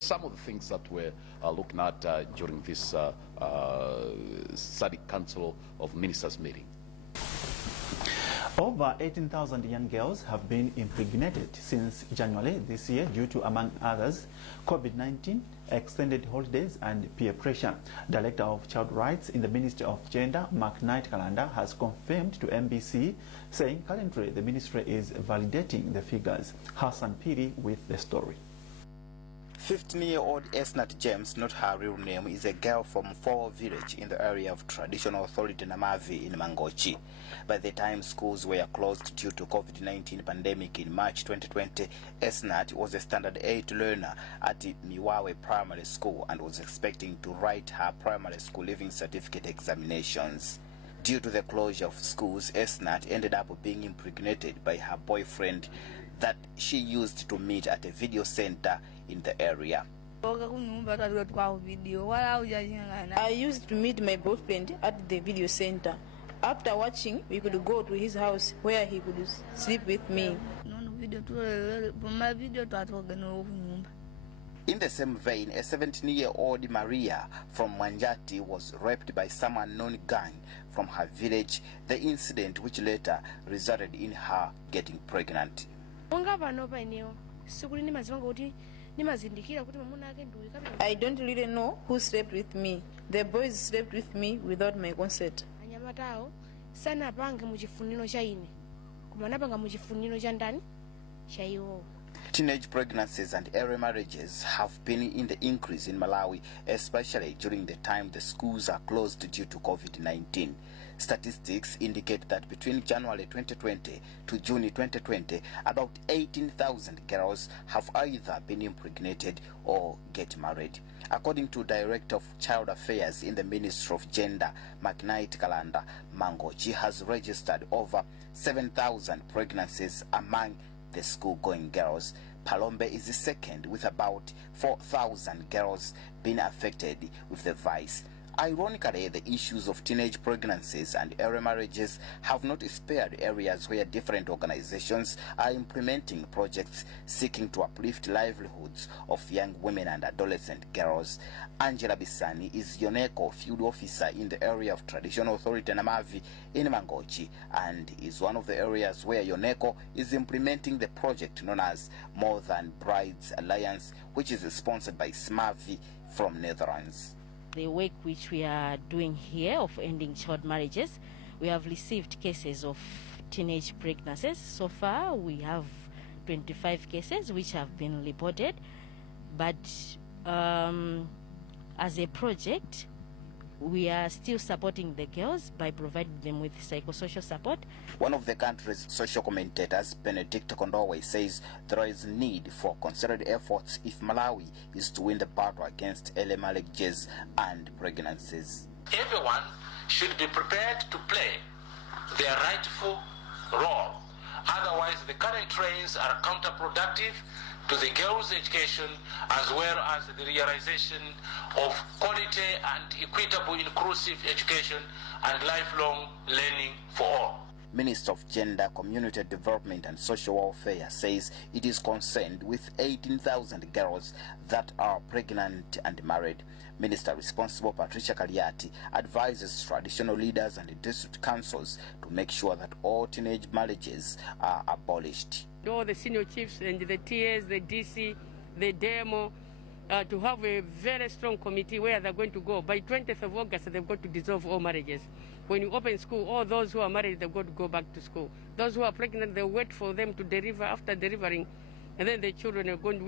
Some of the things that we're looking at during this SADC Council of Ministers meeting. Over 18,000 young girls have been impregnated since January this year due to, among others, COVID-19, extended holidays and peer pressure. Director of Child Rights in the Ministry of Gender, Malawi Kalanda, has confirmed to MBC, saying currently the ministry is validating the figures. Hassan Piri with the story. 15-year-old Esnat James, not her real name, is a girl from Four Village in the area of traditional authority Namavi in Mangochi. By the time schools were closed due to COVID-19 pandemic in March 2020, Esnat was a standard 8 learner at Miwawe Primary School and was expecting to write her primary school leaving certificate examinations. Due to the closure of schools, Esnat ended up being impregnated by her boyfriend that she used to meet at a video center in the area. I used to meet my boyfriend at the video center. After watching, we could go to his house where he could sleep with me. In the same vein, a 17-year-old Maria from Manjati was raped by some unknown gang from her village, the incident which later resulted in her getting pregnant. I don't really know who slept with me. The boys slept with me without my consent. Teenage pregnancies and early marriages have been in the increase in Malawi, especially during the time the schools are closed due to COVID-19. Statistics indicate that between January 2020 to June 2020, about 18,000 girls have either been impregnated or get married. According to Director of Child Affairs in the Ministry of Gender, Malawi Kalanda, Mangochi has registered over 7,000 pregnancies among the school-going girls. Palombe is the second, with about 4,000 girls being affected with the virus. Ironically, the issues of teenage pregnancies and early marriages have not spared areas where different organizations are implementing projects seeking to uplift livelihoods of young women and adolescent girls. Angela Bisani is Yoneko field officer in the area of traditional authority Namavi in Mangochi and is one of the areas where Yoneko is implementing the project known as More Than Brides Alliance, which is sponsored by SMAVI from Netherlands. The work which we are doing here of ending child marriages, we have received cases of teenage pregnancies. So far we have 25 cases which have been reported, but as a project we are still supporting the girls by providing them with psychosocial support. One of the country's social commentators, Benedict Kondowe, says there is need for concerted efforts if Malawi is to win the battle against early marriages and pregnancies. Everyone should be prepared to play their rightful role. Otherwise, the current trends are counterproductive to the girls' education as well as the realization of quality and equitable inclusive education and lifelong learning for all. Minister of Gender, Community Development and Social Welfare says it is concerned with 18,000 girls that are pregnant and married. Minister responsible, Patricia Kaliati, advises traditional leaders and district councils to make sure that all teenage marriages are abolished. All the senior chiefs and the TAs, the DC, the demo, to have a very strong committee where they're going to go. By 20th of August, they've got to dissolve all marriages. When you open school, all those who are married, they've got to go back to school. Those who are pregnant, they wait for them to deliver. After delivering, and then the children are going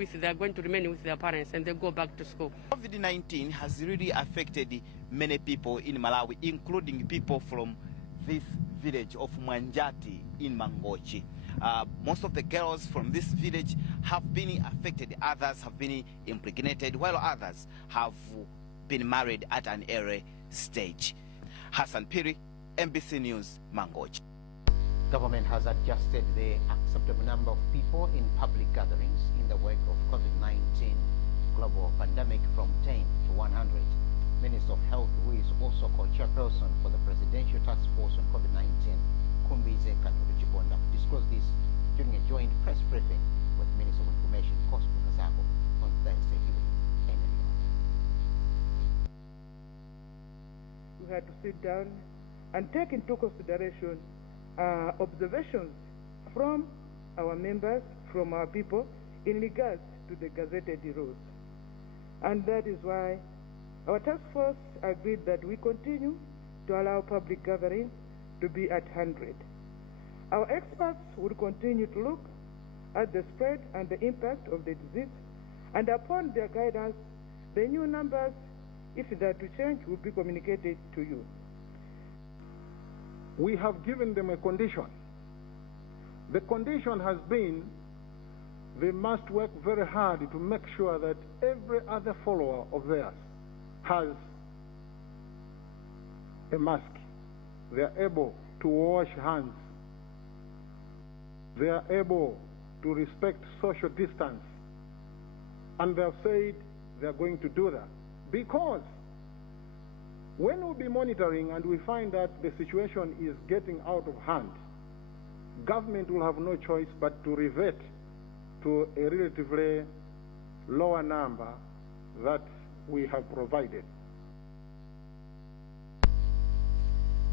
to remain with their parents and they go back to school. COVID-19 has really affected many people in Malawi, including people from this village of Manjati in Mangochi. Most of the girls from this village have been affected. Others have been impregnated, while others have been married at an early stage. Hassan Piri, MBC News, Mangochi. Government has adjusted the acceptable number of people in public gatherings in the wake of COVID-19 global pandemic from 10 to 100. Minister of Health, who is also co-chairperson for the Presidential Task Force on COVID-19, Kumbize Kanuru, disclosed this during a joint press briefing with Minister of Information, Cosmo Kazago, on Thursday evening. had to sit down and take into consideration observations from our members, from our people, in regards to the gazetted rules. And that is why our task force agreed that we continue to allow public gatherings to be at 100. Our experts will continue to look at the spread and the impact of the disease, and upon their guidance, the new numbers, if they are to change, will be communicated to you. We have given them a condition. The condition has been they must work very hard to make sure that every other follower of theirs has a mask. They are able to wash hands. They are able to respect social distance. And they have said they are going to do that. Because when we'll be monitoring and we find that the situation is getting out of hand, government will have no choice but to revert to a relatively lower number that we have provided.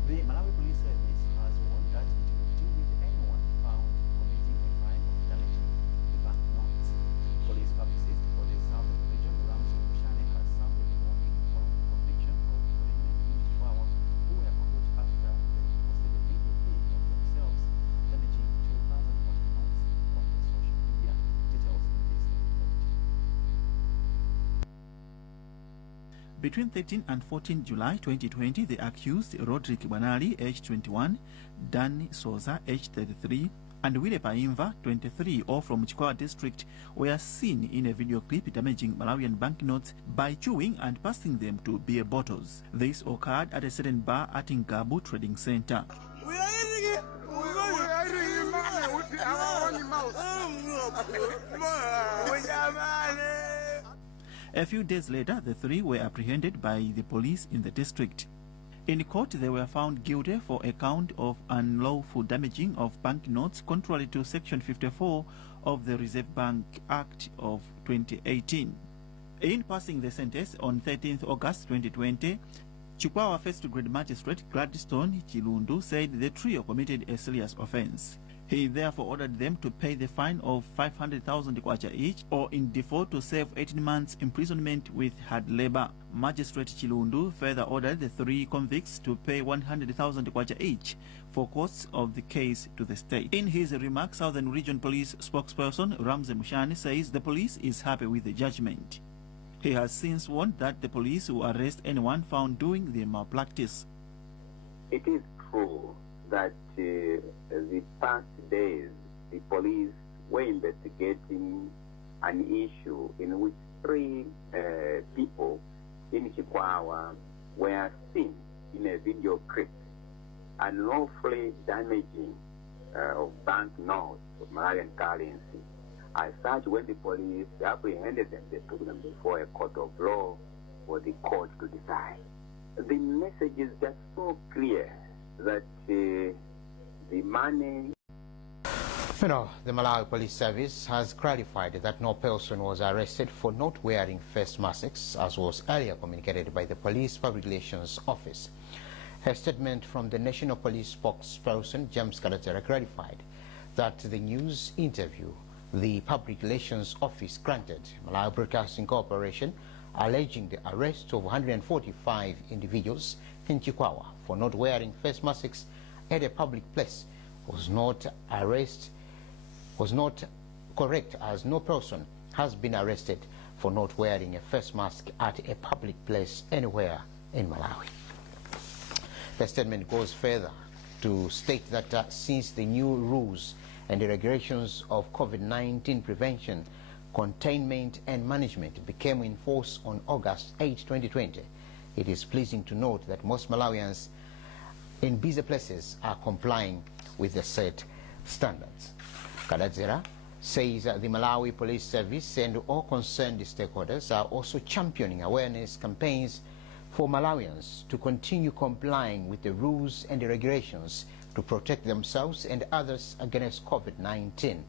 The Malawi Police Service has warned that it will deal with anyone found committing a crime of damaging the banknotes. Police publicist for the Southern Region, Malawi has sounded warning following the conviction of 3 men in Chihuahua who were caught after they posted a video clip of themselves damaging 2,000 banknotes on the social media. Details in this report. Between 13 and 14 July 2020, the accused Rodrick Banali, age 21, Danny Souza, age 33, and Wile Paimva, 23, all from Chihuahua district, were seen in a video clip damaging Malawian banknotes by chewing and passing them to beer bottles. This occurred at a certain bar at Ngabu Trading Center. A few days later, the 3 were apprehended by the police in the district. In court, they were found guilty for a count of unlawful damaging of banknotes contrary to Section 54 of the Reserve Bank Act of 2018. In passing the sentence on 13th August 2020, Chihuahua First Grade Magistrate Gladstone Chilundu said the trio committed a serious offense. He therefore ordered them to pay the fine of 500,000 kwacha each, or in default to serve 18 months imprisonment with hard labor. Magistrate Chilundu further ordered the 3 convicts to pay 100,000 kwacha each for costs of the case to the state. In his remarks, Southern Region Police spokesperson Ramze Mushani says the police is happy with the judgment. He has since warned that the police will arrest anyone found doing the malpractice. It is true that the past days the police were investigating an issue in which 3 people in Chihuahua were seen in a video clip unlawfully damaging of banknotes of Malawian currency. As such, when the police apprehended them, they took them before a court of law for the court to decide. The message is just so clear that the money... You know, the Malawi Police Service has clarified that no person was arrested for not wearing face masks, as was earlier communicated by the Police Public Relations Office. A statement from the National Police spokesperson, James Kalatera, clarified that the news interview the Public Relations Office granted Malawi Broadcasting Corporation, alleging the arrest of 145 individuals in Chihuahua for not wearing face masks at a public place was not correct, as no person has been arrested for not wearing a face mask at a public place anywhere in Malawi. The statement goes further to state that since the new rules and the regulations of COVID-19 prevention, containment and management became in force on August 8, 2020, it is pleasing to note that most Malawians in busy places are complying with the set standards. Kaladzera says the Malawi Police Service and all concerned stakeholders are also championing awareness campaigns for Malawians to continue complying with the rules and the regulations to protect themselves and others against COVID-19.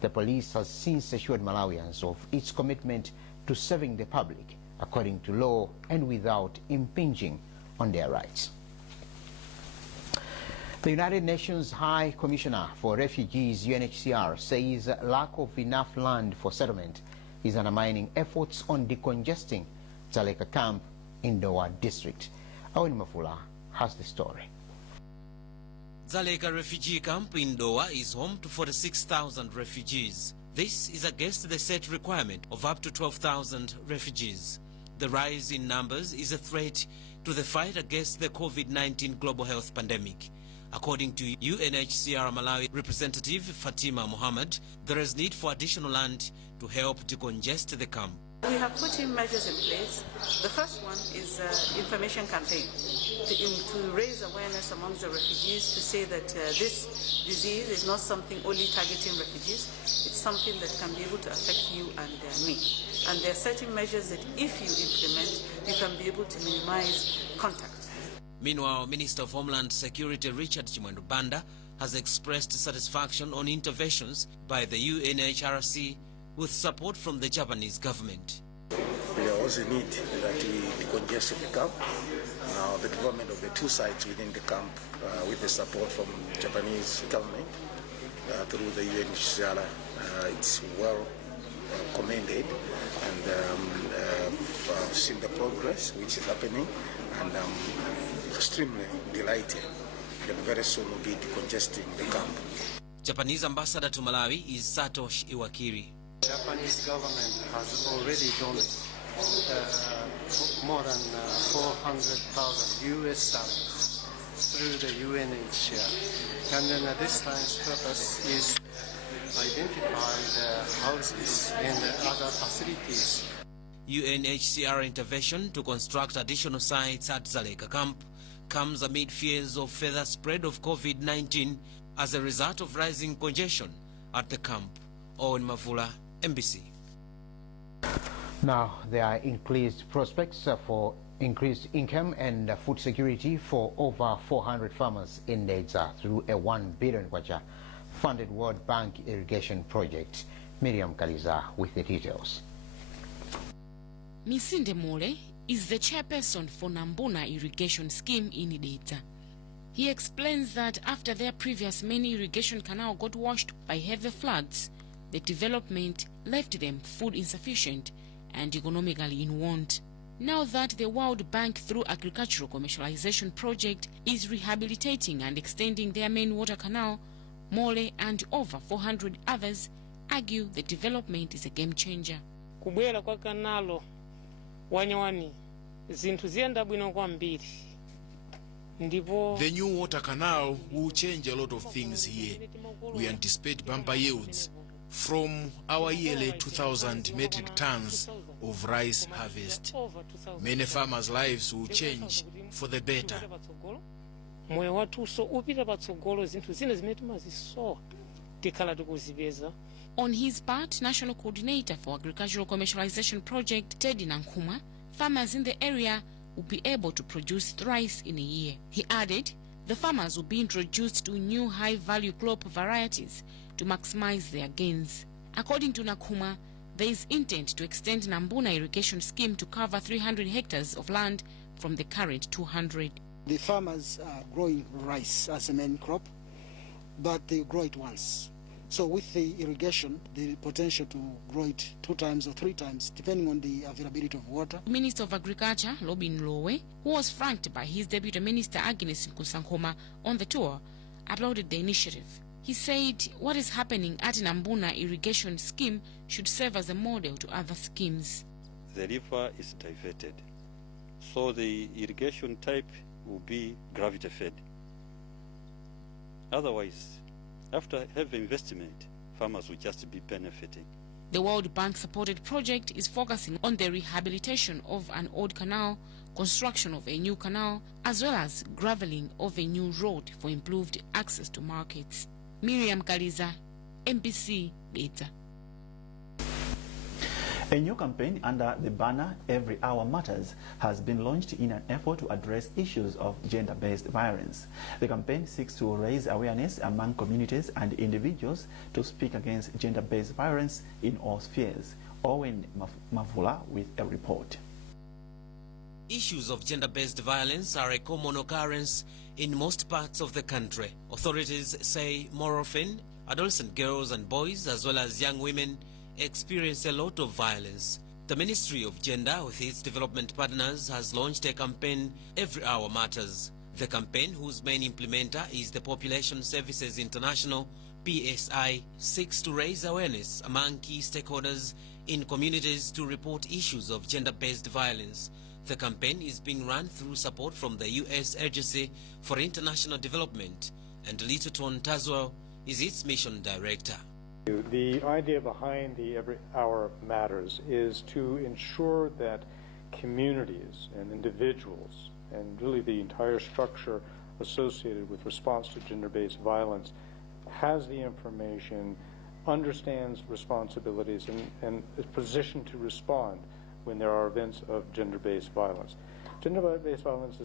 The police has since assured Malawians of its commitment to serving the public according to law and without impinging on their rights. The United Nations High Commissioner for Refugees, UNHCR, says lack of enough land for settlement is undermining efforts on decongesting Dzaleka camp in Ndowa district. Owen Mafula has the story. Dzaleka refugee camp in Ndowa is home to 46,000 refugees. This is against the set requirement of up to 12,000 refugees. The rise in numbers is a threat to the fight against the COVID-19 global health pandemic. According to UNHCR Malawi representative Fatima Mohammed, there is need for additional land to help decongest the camp. We have put in measures in place. The first one is information campaign to raise awareness amongst the refugees to say that this disease is not something only targeting refugees. It's something that can be able to affect you and me. And there are certain measures that if you implement, you can be able to minimize contact. Meanwhile, Minister of Homeland Security Richard Chimwendo Banda has expressed satisfaction on interventions by the UNHRC with support from the Japanese government. There was a need that we decongest the camp. Now the development of the two sites within the camp with the support from the Japanese government through the UNHCR, it's well commended, and I've seen the progress which is happening, and I'm extremely delighted that very soon we'll be decongesting the camp. Japanese ambassador to Malawi is Satoshi Iwakiri. The Japanese government has already doned more than 400,000 US dollars through the UNHCR. And then this time's purpose is identify the houses and the other facilities. UNHCR intervention to construct additional sites at Dzaleka camp comes amid fears of further spread of COVID-19 as a result of rising congestion at the camp. Owen Mavula, MBC. Now, there are increased prospects for increased income and food security for over 400 farmers in Nedza through a 1 billion kwacha funded World Bank irrigation project. Miriam Kaliza with the details. Misinde Mole is the chairperson for Nambuna irrigation scheme in Nedza. He explains that after their previous main irrigation canal got washed by heavy floods, the development left them food insufficient and economically in want. Now that the World Bank through Agricultural Commercialization Project is rehabilitating and extending their main water canal, Mole and over 400 others argue the development is a game changer. Kubwera kwa kanalo wanyawani zinthu ziyenda bwino kwambiri. The new water canal will change a lot of things here. We anticipate bumper yields from our yearly 2,000 metric tons of rice harvest. Many farmers' lives will change for the better. Moyo watuso upita patsogolo zinthu zine zimene timazisowa tikhala tikuzipeza. On his part, National Coordinator for Agricultural Commercialization Project, Teddy Nankuma, farmers in the area will be able to produce rice in a year. He added, the farmers will be introduced to new high-value crop varieties to maximize their gains. According to Nakuma, there is intent to extend Nambuna irrigation scheme to cover 300 hectares of land from the current 200. The farmers are growing rice as a main crop, but they grow it once. So with the irrigation, the potential to grow it 2 times or 3 times, depending on the availability of water. Minister of Agriculture, Robin Lowe, who was flanked by his Deputy Minister Agnes Nkusankoma on the tour, applauded the initiative. He said what is happening at Nambuna irrigation scheme should serve as a model to other schemes. The river is diverted, so the irrigation type will be gravity fed. Otherwise, after heavy investment, farmers will just be benefiting. The World Bank supported project is focusing on the rehabilitation of an old canal, construction of a new canal, as well as graveling of a new road for improved access to markets. Miriam Kaliza, MBC, Nedza. A new campaign under the banner Every Hour Matters has been launched in an effort to address issues of gender-based violence. The campaign seeks to raise awareness among communities and individuals to speak against gender-based violence in all spheres. Owen Mavula with a report. Issues of gender-based violence are a common occurrence in most parts of the country. Authorities say more often, adolescent girls and boys, as well as young women, experience a lot of violence. The Ministry of Gender, with its development partners, has launched a campaign, Every Hour Matters. The campaign, whose main implementer is the Population Services International, PSI, seeks to raise awareness among key stakeholders in communities to report issues of gender-based violence. The campaign is being run through support from the U.S. Agency for International Development, and Littleton Tazwell is its mission director. The idea behind the Every Hour Matters is to ensure that communities and individuals, and really the entire structure associated with response to gender-based violence, has the information, understands responsibilities, and is positioned to respond when there are events of gender-based violence. Gender-based violence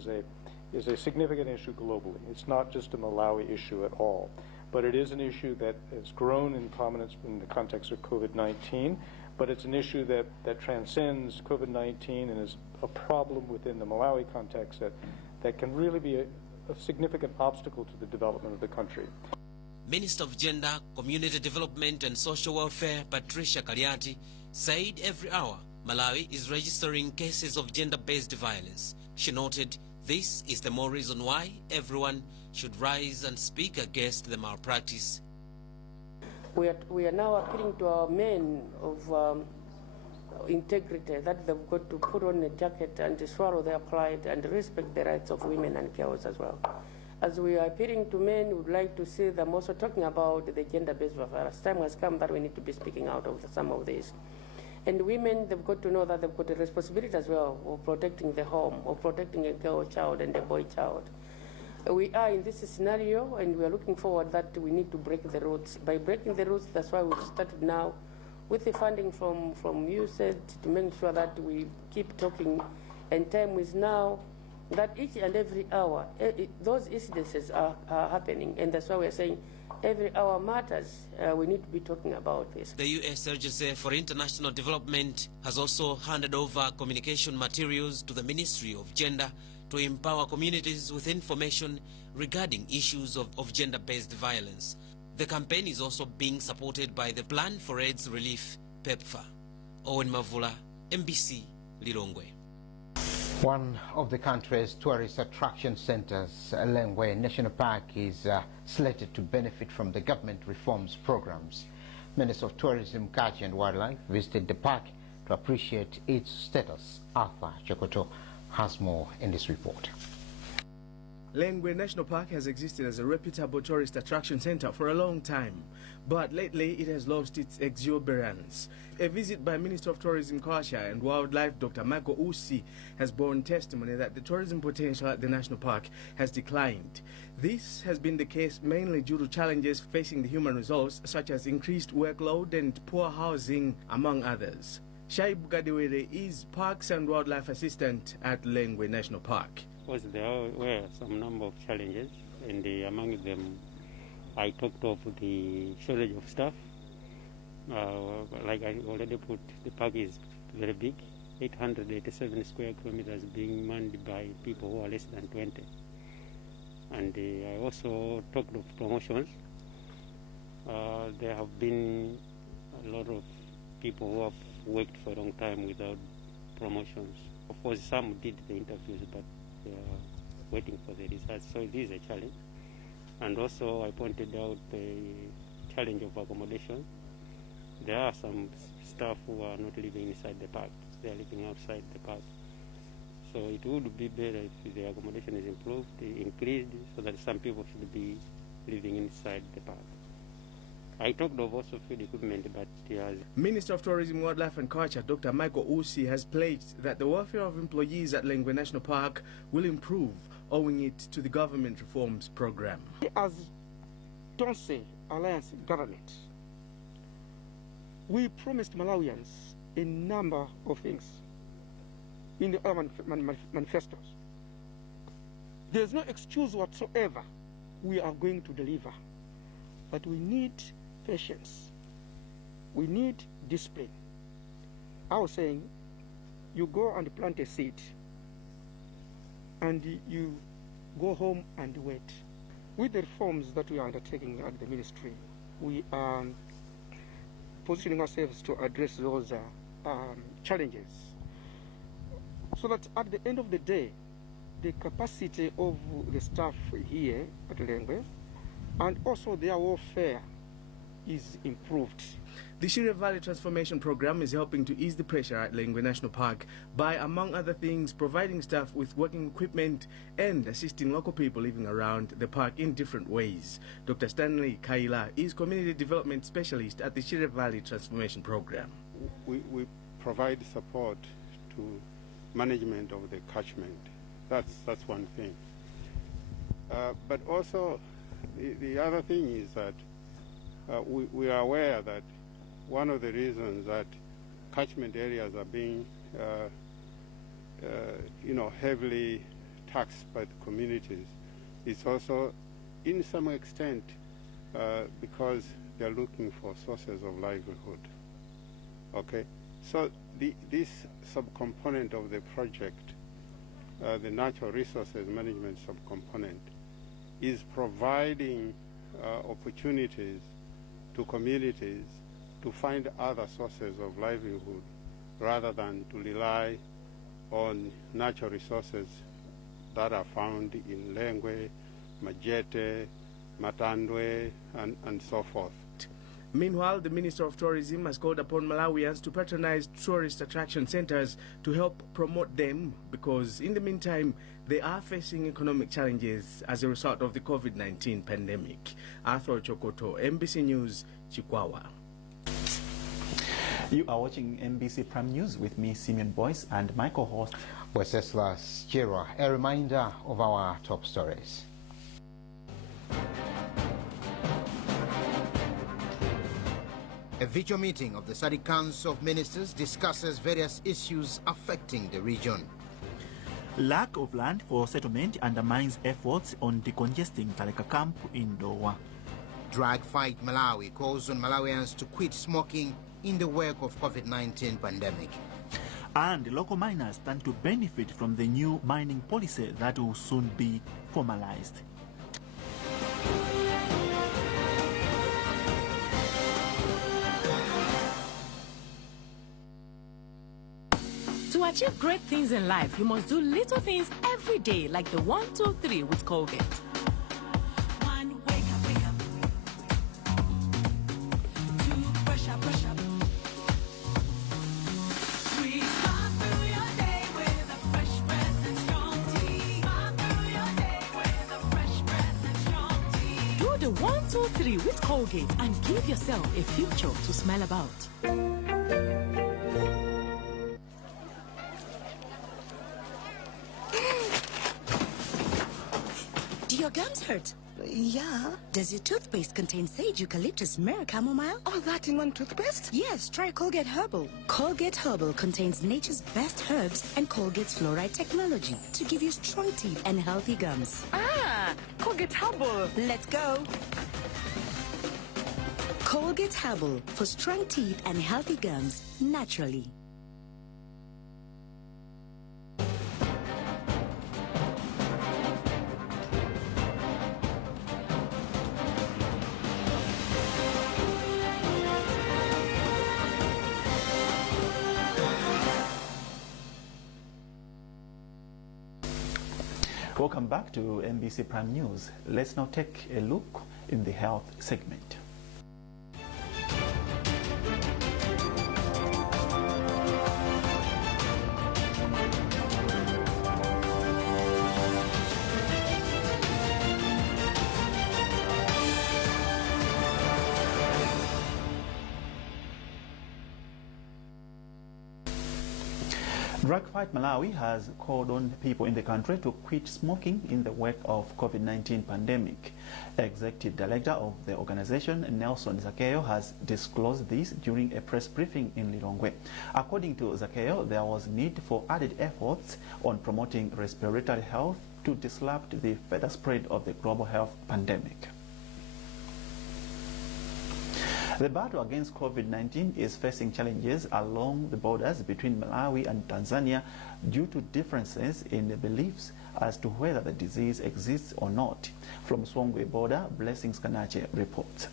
is a significant issue globally. It's not just a Malawi issue at all, but it is an issue that has grown in prominence in the context of COVID-19, but it's an issue that transcends COVID-19 and is a problem within the Malawi context that can really be a significant obstacle to the development of the country. Minister of Gender, Community Development and Social Welfare, Patricia Kaliati, said every hour Malawi is registering cases of gender-based violence. She noted this is the more reason why everyone should rise and speak against the malpractice. We are now appealing to our men of integrity that they've got to put on a jacket and to swallow their pride and respect the rights of women and girls as well. As we are appealing to men, we would like to see them also talking about the gender-based violence. Time has come that we need to be speaking out of some of this. And women, they've got to know that they've got a responsibility as well of protecting the home, of protecting a girl child and a boy child. We are in this scenario, and we are looking forward that we need to break the roots. By breaking the roots, that's why we've started now with the funding from USAID to make sure that we keep talking. And time is now that each and every hour, those incidences are happening, and that's why we're saying every hour matters. We need to be talking about this. The U.S. Agency for International Development has also handed over communication materials to the Ministry of Gender to empower communities with information regarding issues of gender-based violence. The campaign is also being supported by the Plan for AIDS Relief, PEPFAR. Owen Mavula, MBC, Lilongwe. One of the country's tourist attraction centers, Lengwe National Park, is slated to benefit from the government reforms programs. Minister of Tourism, Culture and Wildlife visited the park to appreciate its status. Arthur Chokoto has more in this report. Lengwe National Park has existed as a reputable tourist attraction center for a long time, but lately it has lost its exuberance. A visit by Minister of Tourism, Culture and Wildlife, Dr. Michael Usi, has borne testimony that the tourism potential at the national park has declined. This has been the case mainly due to challenges facing the human resource, such as increased workload and poor housing, among others. Shaib Gadewere is Parks and Wildlife Assistant at Lengwe National Park. Because there were some number of challenges, and among them I talked of the shortage of staff. Like I already put, the park is very big, 887 square kilometers, being manned by people who are less than 20. And I also talked of promotions. There have been a lot of people who have worked for a long time without promotions. Of course, some did the interviews, but they are waiting for the results, so it is a challenge. And also I pointed out the challenge of accommodation. There are some staff who are not living inside the park, they are living outside the park. So it would be better if the accommodation is improved, increased, so that some people should be living inside the park. I talked of also field equipment, but Minister of Tourism, Wildlife and Culture, Dr. Michael Usi, has pledged that the welfare of employees at Lengwe National Park will improve, owing it to the government reforms program. As Tonse Alliance government, we promised Malawians a number of things in the manifestos. There's no excuse whatsoever we are going to deliver, but we need patience. We need discipline. I was saying, you go and plant a seed, and you go home and wait. With the reforms that we are undertaking at the ministry, we are positioning ourselves to address those challenges, so that at the end of the day, the capacity of the staff here at Lengwe and also their welfare is improved. The Shire Valley Transformation Program is helping to ease the pressure at Lengwe National Park by, among other things, providing staff with working equipment and assisting local people living around the park in different ways. Dr. Stanley Kaila is Community Development Specialist at the Shire Valley Transformation Program. We provide support to management of the catchment. That's one thing. But also, the other thing is that we are aware that one of the reasons that catchment areas are being, heavily taxed by the communities is also, in some extent, because they're looking for sources of livelihood. Okay, so this subcomponent of the project, the natural resources management subcomponent, is providing opportunities to communities to find other sources of livelihood rather than to rely on natural resources that are found in Lengwe, Majete, Matandwe, and so forth. Meanwhile, the Minister of Tourism has called upon Malawians to patronize tourist attraction centers to help promote them, because in the meantime, they are facing economic challenges as a result of the COVID-19 pandemic. Arthur Chokoto, MBC News, Chikwawa. You are watching MBC Prime News with me, Simeon Boyce, and my co-host, Wenceslas Chira. A reminder of our top stories. A virtual meeting of the SADC Council of Ministers discusses various issues affecting the region. Lack of land for settlement undermines efforts on decongesting Taleka camp in Doha. Drug Fight Malawi calls on Malawians to quit smoking in the wake of COVID-19 pandemic. And local miners stand to benefit from the new mining policy that will soon be formalized. To achieve great things in life, you must do little things every day, like the 1, 2, 3 with Colgate. Do the 1, 2, 3 with Colgate and give yourself a future to smile about. Do your gums hurt? Yeah. Does your toothpaste contain sage, eucalyptus, myrrh, chamomile? All that in one toothpaste? Yes, try Colgate Herbal. Colgate Herbal contains nature's best herbs and Colgate's fluoride technology to give you strong teeth and healthy gums. Ah, Colgate Herbal. Let's go. Colgate Herbal for strong teeth and healthy gums naturally. Welcome back to MBC Prime News. Let's now take a look in the health segment. Drug Fight Malawi has called on people in the country to quit smoking in the wake of COVID-19 pandemic. Executive Director of the organization, Nelson Zakeo, has disclosed this during a press briefing in Lilongwe. According to Zakeo, there was need for added efforts on promoting respiratory health to disrupt the further spread of the global health pandemic. The battle against COVID-19 is facing challenges along the borders between Malawi and Tanzania due to differences in the beliefs as to whether the disease exists or not. From Songwe border, Blessings Kanache reports.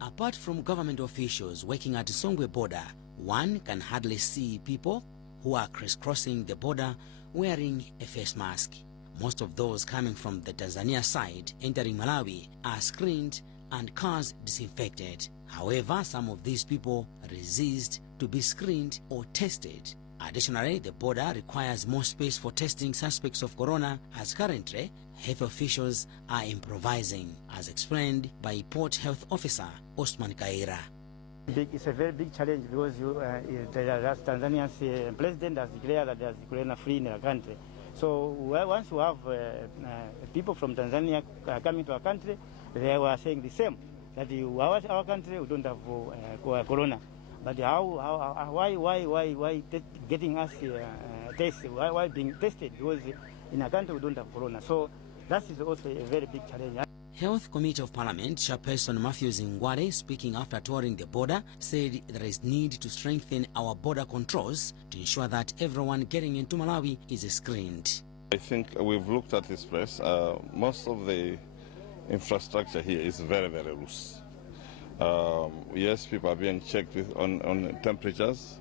Apart from government officials working at Songwe border, one can hardly see people who are crisscrossing the border wearing a face mask. Most of those coming from the Tanzania side entering Malawi are screened and cars disinfected. However, some of these people resist to be screened or tested. Additionally, the border requires more space for testing suspects of corona, as currently health officials are improvising, as explained by Port Health Officer Osman Kaira. It's a very big challenge because Tanzania's president has declared that there's corona free in the country. So once you have people from Tanzania coming to our country, they were saying the same, that our country we don't have corona. But why getting us tested? Why being tested? Because in our country we don't have corona. So that is also a very big challenge. Health Committee of Parliament Chairperson Matthews Ngwale, speaking after touring the border, said there is need to strengthen our border controls to ensure that everyone getting into Malawi is screened. I think we've looked at this place. Most of the infrastructure here is very, very loose. Yes, people are being checked on temperatures,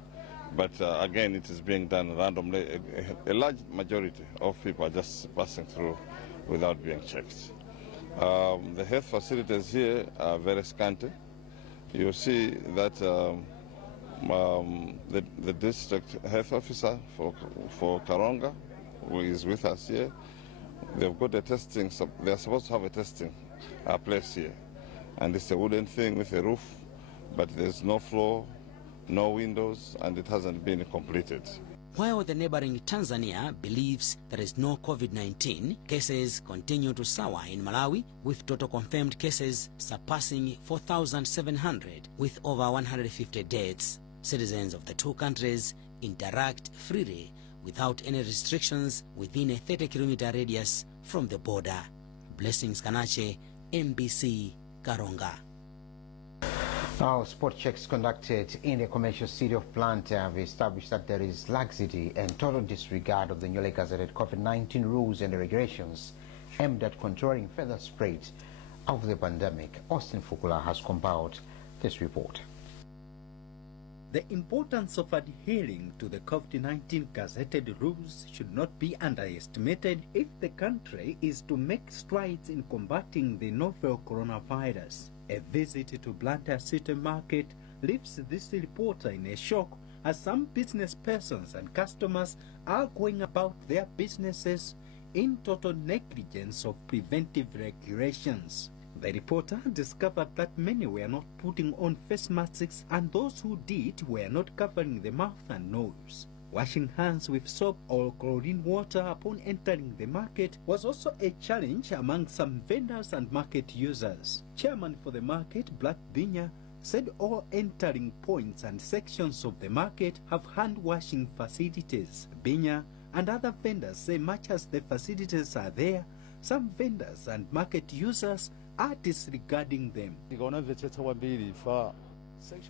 but again, it is being done randomly. A large majority of people are just passing through without being checked. The health facilities here are very scanty. You see that the district health officer for Karonga, who is with us here, they've got a testing, they're supposed to have a testing place here. And it's a wooden thing with a roof, but there's no floor, no windows, and it hasn't been completed. While the neighboring Tanzania believes there is no COVID-19, cases continue to soar in Malawi, with total confirmed cases surpassing 4,700, with over 150 deaths. Citizens of the two countries interact freely without any restrictions within a 30-kilometer radius from the border. Blessings Kanache, MBC, Karonga. Now, spot checks conducted in the commercial city of Blantyre have established that there is laxity and total disregard of the newly gazetted COVID-19 rules and regulations aimed at controlling further spread of the pandemic. Austin Fukula has compiled this report. The importance of adhering to the COVID-19 gazetted rules should not be underestimated if the country is to make strides in combating the novel coronavirus. A visit to Blantyre City Market leaves this reporter in a shock as some business persons and customers are going about their businesses in total negligence of preventive regulations. The reporter discovered that many were not putting on face masks, and those who did were not covering the mouth and nose. Washing hands with soap or chlorine water upon entering the market was also a challenge among some vendors and market users. Chairman for the market, Black Binya, said all entering points and sections of the market have hand-washing facilities. Binya and other vendors say much as the facilities are there, some vendors and market users are disregarding them.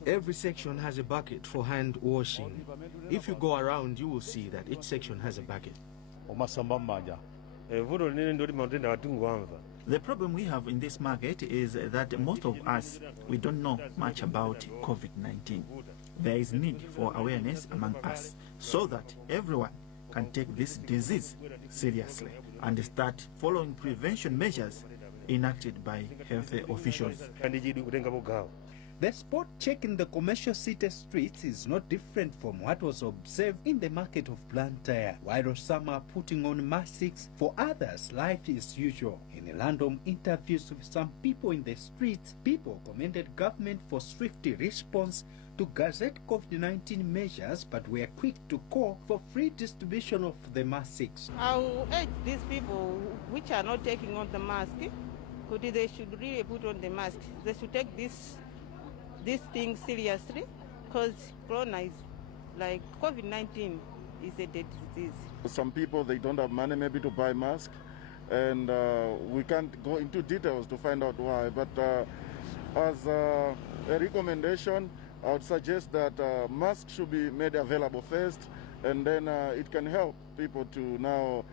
Every section has a bucket for hand washing. If you go around, you will see that each section has a bucket. The problem we have in this market is that most of us, we don't know much about COVID-19. There is need for awareness among us so that everyone can take this disease seriously and start following prevention measures enacted by health officials. The spot check in the commercial city streets is not different from what was observed in the market of Blantyre. While some are putting on masks, for others life is usual. In random interviews with some people in the streets, people commended government for swift response to gazette COVID-19 measures, but were quick to call for free distribution of the masks. I will urge these people which are not taking on the mask, they should really put on the mask. They should take this thing seriously, because corona is like COVID-19 is a dead disease. Some people, they don't have money maybe to buy masks, and we can't go into details to find out why, but as a recommendation, I would suggest that masks should be made available first, and then it can help people to now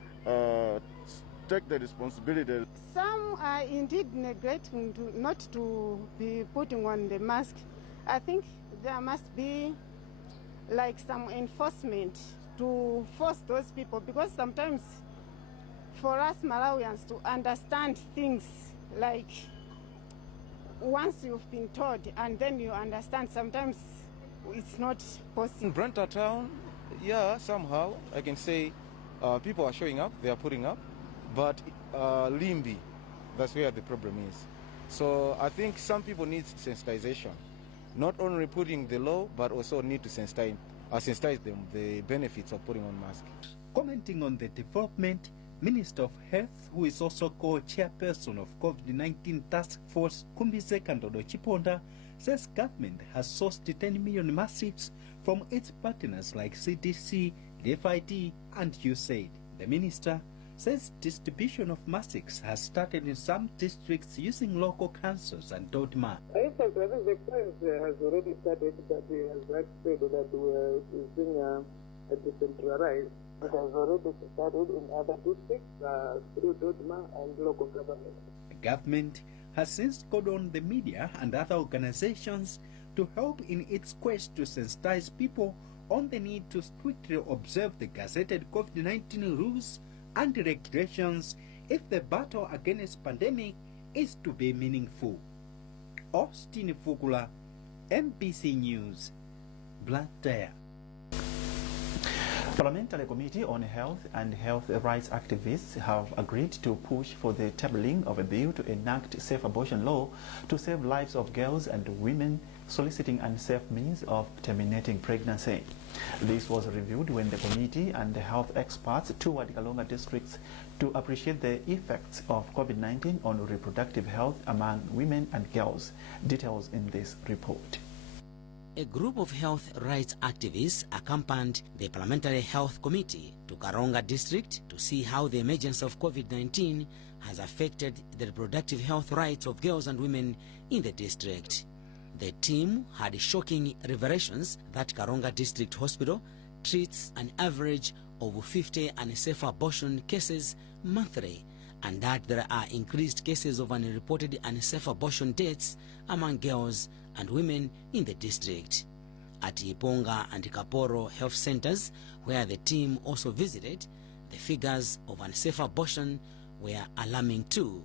take the responsibility. Some are indeed neglecting not to be putting on the mask. I think there must be like some enforcement to force those people, because sometimes for us Malawians to understand things, like once you've been told and then you understand, sometimes it's not possible. In Brenta town, yeah, somehow I can say people are showing up, they are putting up, but Limbi, that's where the problem is. So I think some people need sensitization, not only putting the law, but also need to sensitize them the benefits of putting on masks. Commenting on the development, Minister of Health, who is also co-chairperson of COVID-19 Task Force, Kumbise Kandodo Chiponda, says government has sourced 10 million masks from its partners like CDC, the FID, and USAID. The minister says distribution of masks has started in some districts using local councils and DODMA. I think the process has already started, but as I said that we're using a decentralized. It has already started in other districts through DODMA and local government. The government has since called on the media and other organizations to help in its quest to sensitize people on the need to strictly observe the gazetted COVID-19 rules and regulations if the battle against pandemic is to be meaningful. Austin Fugula, MBC News, Blantyre. Parliamentary Committee on Health and Health Rights activists have agreed to push for the tabling of a bill to enact safe abortion law to save lives of girls and women soliciting unsafe means of terminating pregnancy. This was reviewed when the committee and the health experts toured Kalonga districts to appreciate the effects of COVID-19 on reproductive health among women and girls. Details in this report. A group of health rights activists accompanied the Parliamentary Health Committee to Karonga district to see how the emergence of COVID-19 has affected the reproductive health rights of girls and women in the district. The team had shocking revelations that Karonga District Hospital treats an average of 50 unsafe abortion cases monthly, and that there are increased cases of unreported unsafe abortion deaths among girls and women in the district. At Iponga and Kaporo health centers, where the team also visited, the figures of unsafe abortion were alarming too.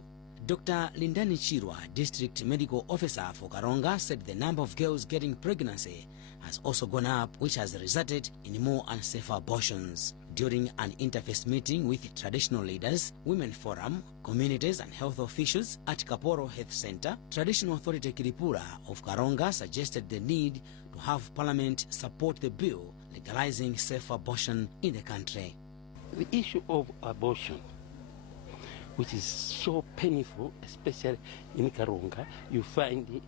Dr. Lindani Chirwa, District Medical Officer for Karonga, said the number of girls getting pregnancy has also gone up, which has resulted in more unsafe abortions. During an interface meeting with traditional leaders, Women Forum, communities and health officials at Kaporo Health Center, Traditional Authority Kiripura of Karonga suggested the need to have Parliament support the bill legalizing safe abortion in the country. The issue of abortion, which is so painful, especially in Karonga, you find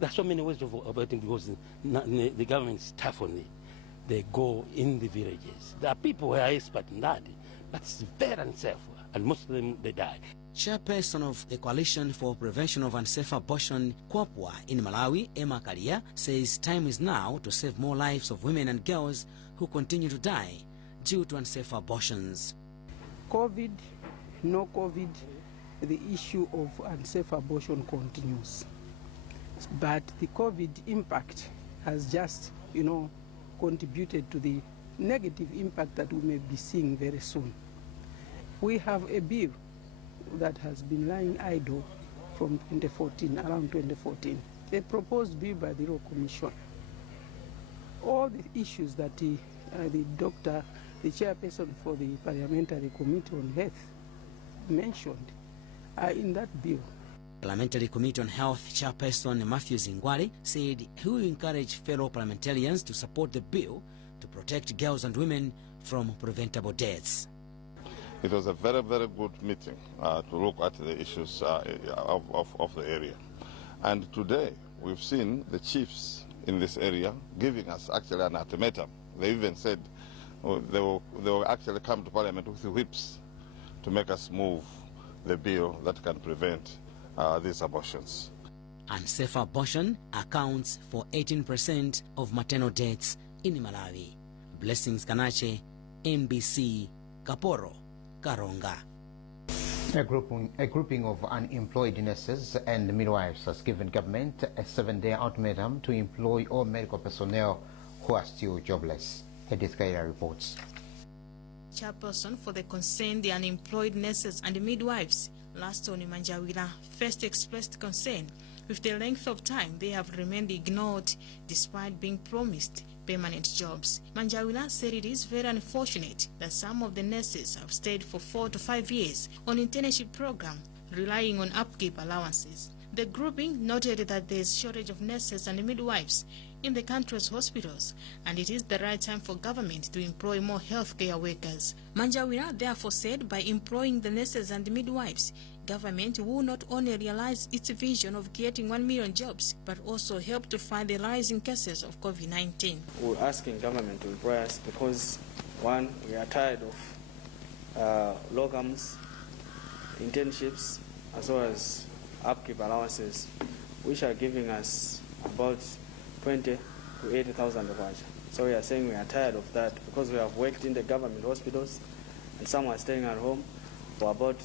there are so many ways of aborting because the government is tough on it. They go in the villages. There are people who are expert in that, but it's very unsafe, and most of them, they die. Chairperson of the Coalition for Prevention of Unsafe Abortion, Kwapwa, in Malawi, Emma Kalia, says time is now to save more lives of women and girls who continue to die due to unsafe abortions. COVID, no COVID, the issue of unsafe abortion continues. But the COVID impact has just, contributed to the negative impact that we may be seeing very soon. We have a bill that has been lying idle from 2014, around 2014, a proposed bill by the Royal Commission. All the issues that the chairperson for the Parliamentary Committee on Health mentioned are in that bill. Parliamentary Committee on Health Chairperson Matthew Zingwari said he will encourage fellow parliamentarians to support the bill to protect girls and women from preventable deaths. It was a very, very good meeting to look at the issues of the area. And today we've seen the chiefs in this area giving us actually an ultimatum. They even said they will actually come to Parliament with whips to make us move the bill that can prevent these abortions. Unsafe abortion accounts for 18% of maternal deaths in Malawi. Blessings Kanache, MBC, Kaporo, Karonga. A grouping of unemployed nurses and midwives has given government a 7-day ultimatum to employ all medical personnel who are still jobless. Edith Kaira reports. Chairperson for the concerned the unemployed nurses and midwives, Lastoni Manjawila, first expressed concern with the length of time they have remained ignored despite being promised permanent jobs. Manjawila said it is very unfortunate that some of the nurses have stayed for 4 to 5 years on internship program, relying on upkeep allowances. The grouping noted that there is shortage of nurses and midwives in the country's hospitals, and it is the right time for government to employ more healthcare workers. Manjawila therefore said by employing the nurses and midwives, government will not only realize its vision of creating 1 million jobs, but also help to fight the rising cases of COVID-19. We're asking government to employ us because, one, we are tired of locums, internships, as well as upkeep allowances, which are giving us about 20 to 80,000 of us. So we are saying we are tired of that because we have worked in the government hospitals and some are staying at home for about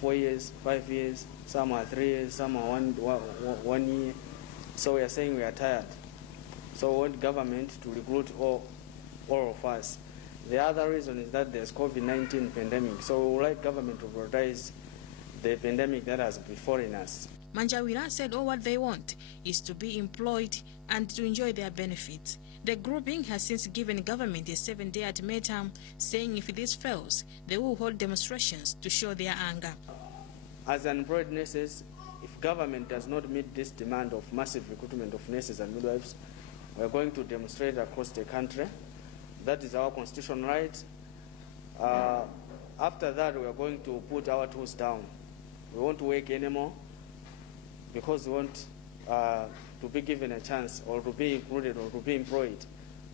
4 years, 5 years, some are 3 years, some are one year. So we are saying we are tired. So we want government to recruit all of us. The other reason is that there's COVID-19 pandemic. So we would like government to prioritize the pandemic that has befallen us. Manjawila said all what they want is to be employed and to enjoy their benefits. The grouping has since given government a 7-day ultimatum, saying if this fails, they will hold demonstrations to show their anger. As unemployed nurses, if government does not meet this demand of massive recruitment of nurses and midwives, we are going to demonstrate across the country. That is our constitutional right. After that, we are going to put our tools down. We won't work anymore because we want to be given a chance or to be included or to be employed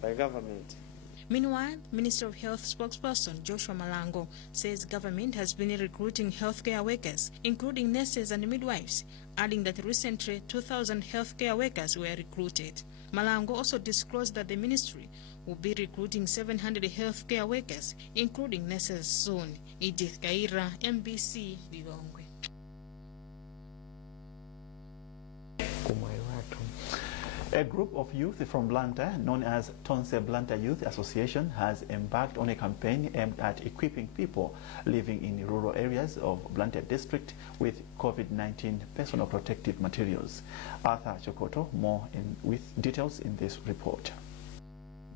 by government. Meanwhile, Minister of Health spokesperson Joshua Malango says government has been recruiting healthcare workers, including nurses and midwives, adding that recently 2,000 healthcare workers were recruited. Malango also disclosed that the ministry will be recruiting 700 healthcare workers, including nurses soon. Edith Kaira, MBC, Lilongwe. A group of youth from Blantyre, known as Tonse Blantyre Youth Association, has embarked on a campaign aimed at equipping people living in rural areas of Blantyre district with COVID-19 personal protective materials. Arthur Chokoto, with details in this report.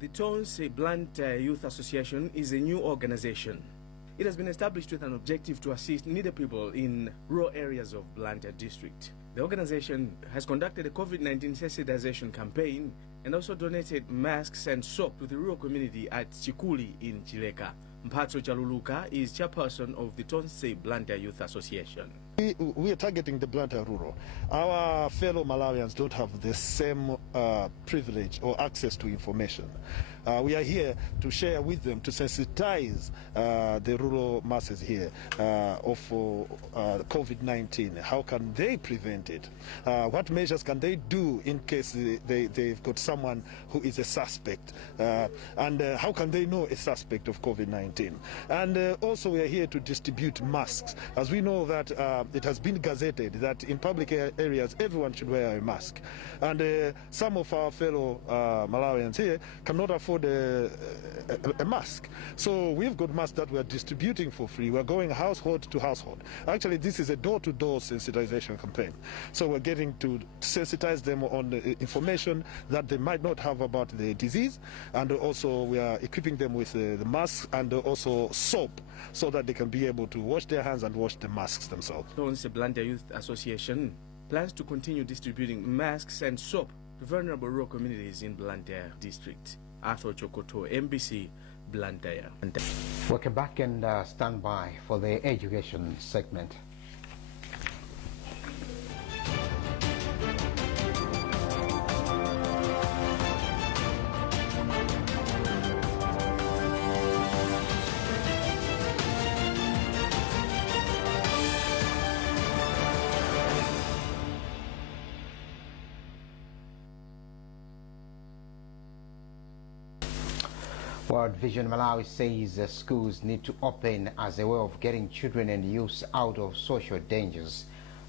The Tonse Blantyre Youth Association is a new organization. It has been established with an objective to assist needy people in rural areas of Blantyre district. The organization has conducted a COVID-19 sensitization campaign and also donated masks and soap to the rural community at Chikuli in Chileka. Mphatso Chaluluka is chairperson of the Tonse Blantyre Youth Association. We are targeting the Blantyre rural. Our fellow Malawians don't have the same privilege or access to information. We are here to share with them, to sensitize the rural masses here of COVID-19. How can they prevent it? What measures can they do in case they've got someone who is a suspect? And how can they know a suspect of COVID-19? And also we are here to distribute masks. As we know that it has been gazetted that in public areas everyone should wear a mask. And some of our fellow Malawians here cannot afford a mask. So we've got masks that we're distributing for free. We're going household to household. Actually, this is a door-to-door sensitization campaign. So we're getting to sensitize them on the information that they might not have about the disease. And also we are equipping them with the masks and also soap so that they can be able to wash their hands and wash the masks themselves. The Blantyre Youth Association plans to continue distributing masks and soap to vulnerable rural communities in Blantyre district. Arthur Chokoto, MBC, Blantyre. Welcome back and stand by for the education segment. World Vision Malawi says schools need to open as a way of getting children and youth out of social dangers.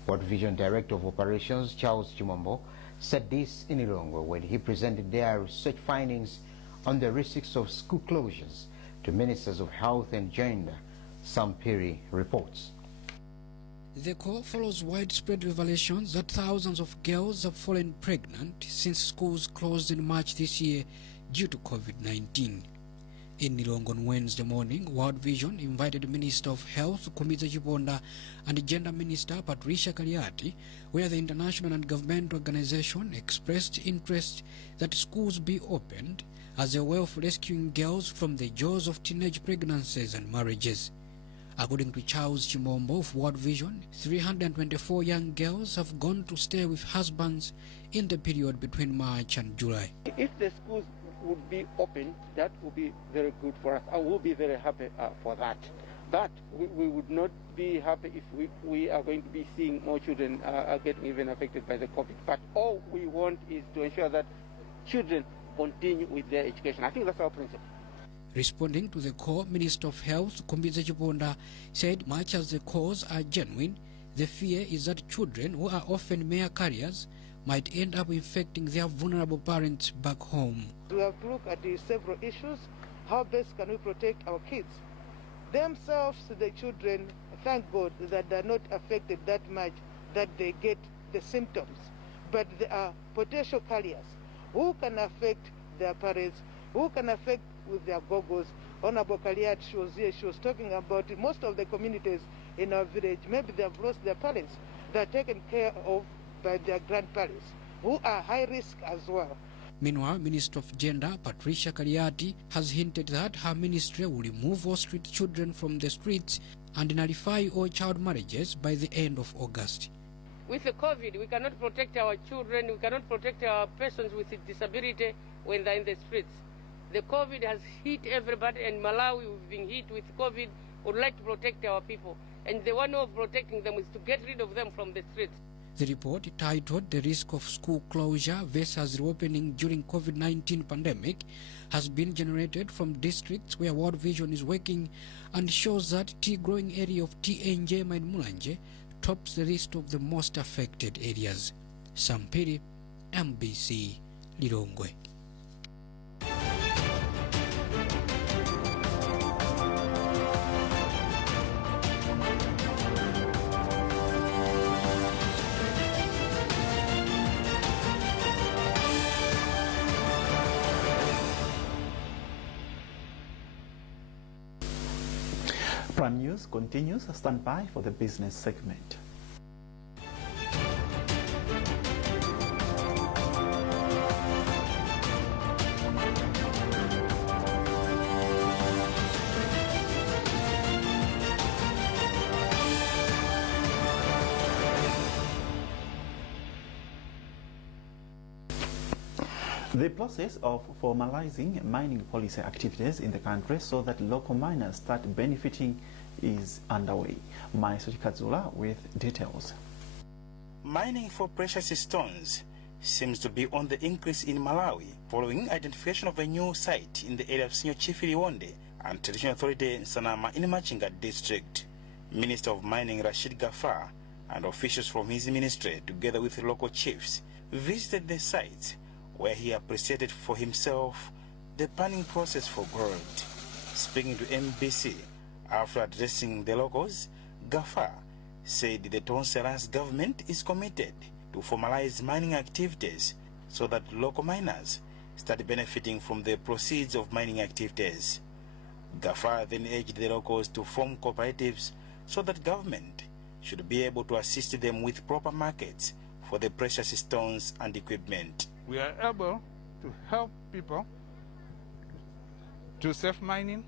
World Vision Director of Operations Charles Chimombo said this in Ilongwe when he presented their research findings on the risks of school closures to Ministers of Health and Gender. Sam Piri reports. The call follows widespread revelations that thousands of girls have fallen pregnant since schools closed in March this year due to COVID-19. In Nilong on Wednesday morning, World Vision invited Minister of Health Kumiza Chiponda and Gender Minister Patricia Kaliati, where the international and government organization expressed interest that schools be opened as a way of rescuing girls from the jaws of teenage pregnancies and marriages. According to Charles Chimombo of World Vision, 324 young girls have gone to stay with husbands in the period between March and July. If the schools would be open, that would be very good for us. I will be very happy for that. But we would not be happy if we are going to be seeing more children getting even affected by the COVID. But all we want is to ensure that children continue with their education. I think that's our principle. Responding to the call, Minister of Health Kumiza Chiponda said much as the calls are genuine, the fear is that children who are often mere carriers might end up infecting their vulnerable parents back home. We have to look at the several issues. How best can we protect our kids? Themselves, the children, thank God that they're not affected that much, that they get the symptoms. But there are potential carriers who can affect their parents, who can affect with their goggles. Honorable Kaliat, she was here, she was talking about most of the communities in our village, maybe they have lost their parents. They're taken care of by their grandparents, who are high risk as well. Meanwhile, Minister of Gender, Patricia Kaliati, has hinted that her ministry will remove all street children from the streets and nullify all child marriages by the end of August. With the COVID, we cannot protect our children, we cannot protect our persons with disability when they're in the streets. The COVID has hit everybody, and Malawi, we've been hit with COVID. Would like to protect our people, and the one way of protecting them is to get rid of them from the streets. The report, titled "The Risk of School Closure versus Reopening During COVID-19 Pandemic," has been generated from districts where World Vision is working and shows that tea-growing area of TNJ and Mulanje tops the list of the most affected areas. Sampiri, MBC, Lilongwe. Prime News continues. Stand by for the business segment. The process of formalizing mining policy activities in the country so that local miners start benefiting is underway. Maisoti Kazula with details. Mining for precious stones seems to be on the increase in Malawi following identification of a new site in the area of Senior Chief Liwonde and Traditional Authority Sanama in Machinga district. Minister of Mining Rashid Gafar and officials from his ministry, together with local chiefs, visited the site where he appreciated for himself the planning process for growth. Speaking to MBC after addressing the locals, Gafar said the Tonselas government is committed to formalize mining activities so that local miners start benefiting from the proceeds of mining activities. Gafar then urged the locals to form cooperatives so that government should be able to assist them with proper markets for the precious stones and equipment. We are able to help people to safe mining,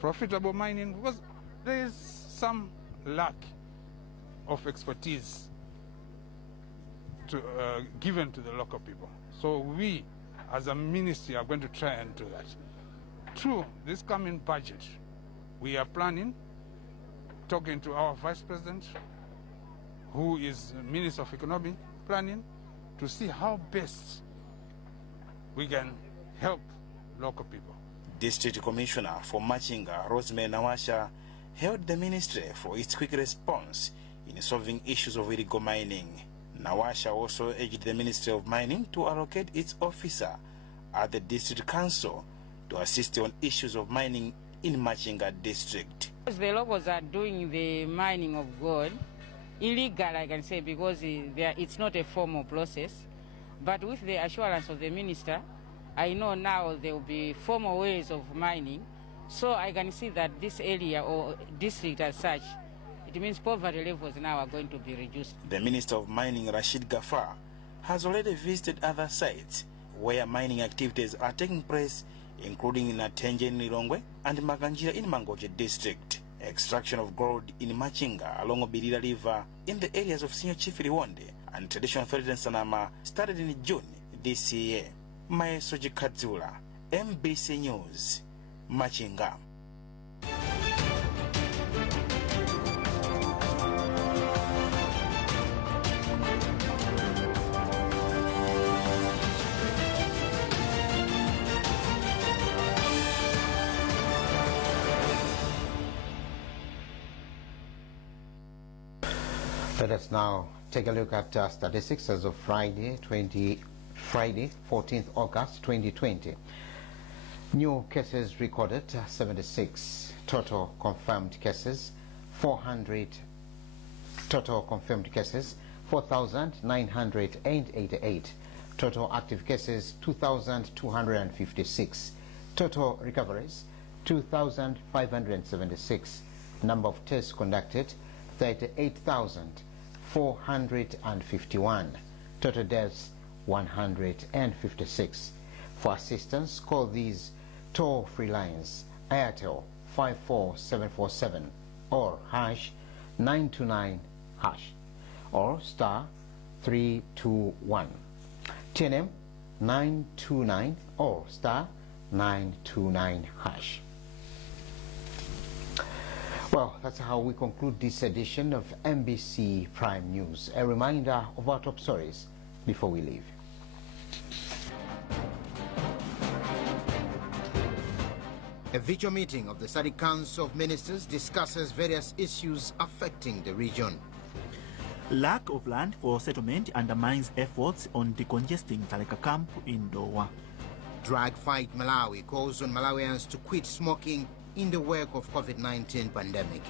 profitable mining, because there is some lack of expertise given to the local people. So we, as a ministry, are going to try and do that. Through this coming budget, we are planning, talking to our Vice President, who is Minister of Economic Planning, to see how best we can help local people. District Commissioner for Machinga, Rosemary Nawasha, hailed the ministry for its quick response in solving issues of illegal mining. Nawasha also urged the Ministry of Mining to allocate its officer at the District Council to assist on issues of mining in Machinga district. The locals are doing the mining of gold illegal, I can say, because it's not a formal process. But with the assurance of the minister, I know now there will be formal ways of mining. So I can see that this area or district as such, it means poverty levels now are going to be reduced. The Minister of Mining, Rashid Gafar, has already visited other sites where mining activities are taking place, including in Atenje in Lilongwe and Maganjira in Mangoje district. Extraction of gold in Machinga along Birira River in the areas of Sinyo Chief Liwonde and Traditional Authority in Sanama started in June this year. Maesoji Kadzula, MBC News, Machinga. Let us now take a look at statistics as of Friday, 14th August 2020. New cases recorded 76. Total confirmed cases 400. Total confirmed cases 4,988. Total active cases 2,256. Total recoveries 2,576. Number of tests conducted 38,451. Total deaths 156. For assistance, call these toll-free lines: Airtel 54747 or #929# or *321. TNM 929 or *929#. Well, that's how we conclude this edition of MBC Prime News. A reminder of our top stories before we leave. A virtual meeting of the SADC Council of Ministers discusses various issues affecting the region. Lack of land for settlement undermines efforts on decongesting Taleka camp in Dowa. Drug Fight Malawi calls on Malawians to quit smoking in the wake of COVID-19 pandemic.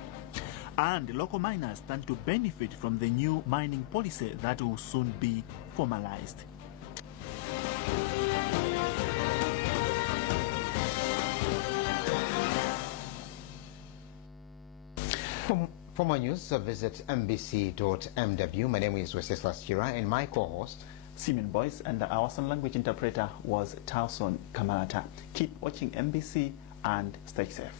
And local miners stand to benefit from the new mining policy that will soon be formalized. For more news, visit mbc.mw. My name is Wenceslas Chira and my co-host Simeon Boyce, and our Son language interpreter was Tauson Kamalata. Keep watching MBC and stay safe.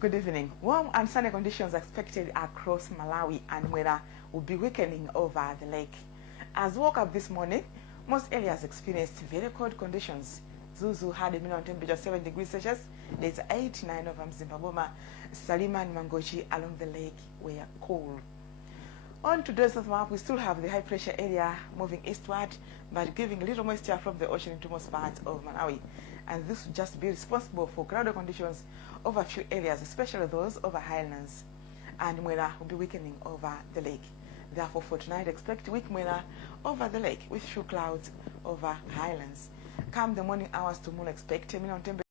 Good evening. Warm and sunny conditions expected across Malawi, and weather will be weakening over the lake. As we woke up this morning, most areas experienced very cold conditions. Zuzu had a minimum temperature of 7 degrees Celsius. There's 89 over Mzimbabwe. Salima and Mangochi along the lake were cool. On today's map, we still have the high pressure area moving eastward, but giving a little moisture from the ocean into most parts of Malawi. And this will just be responsible for cloudy conditions over a few areas, especially those over highlands. And weather will be weakening over the lake. Therefore, for tonight, expect weak weather over the lake with few clouds over highlands. Come the morning hours, tomorrow, expect a minimum temperature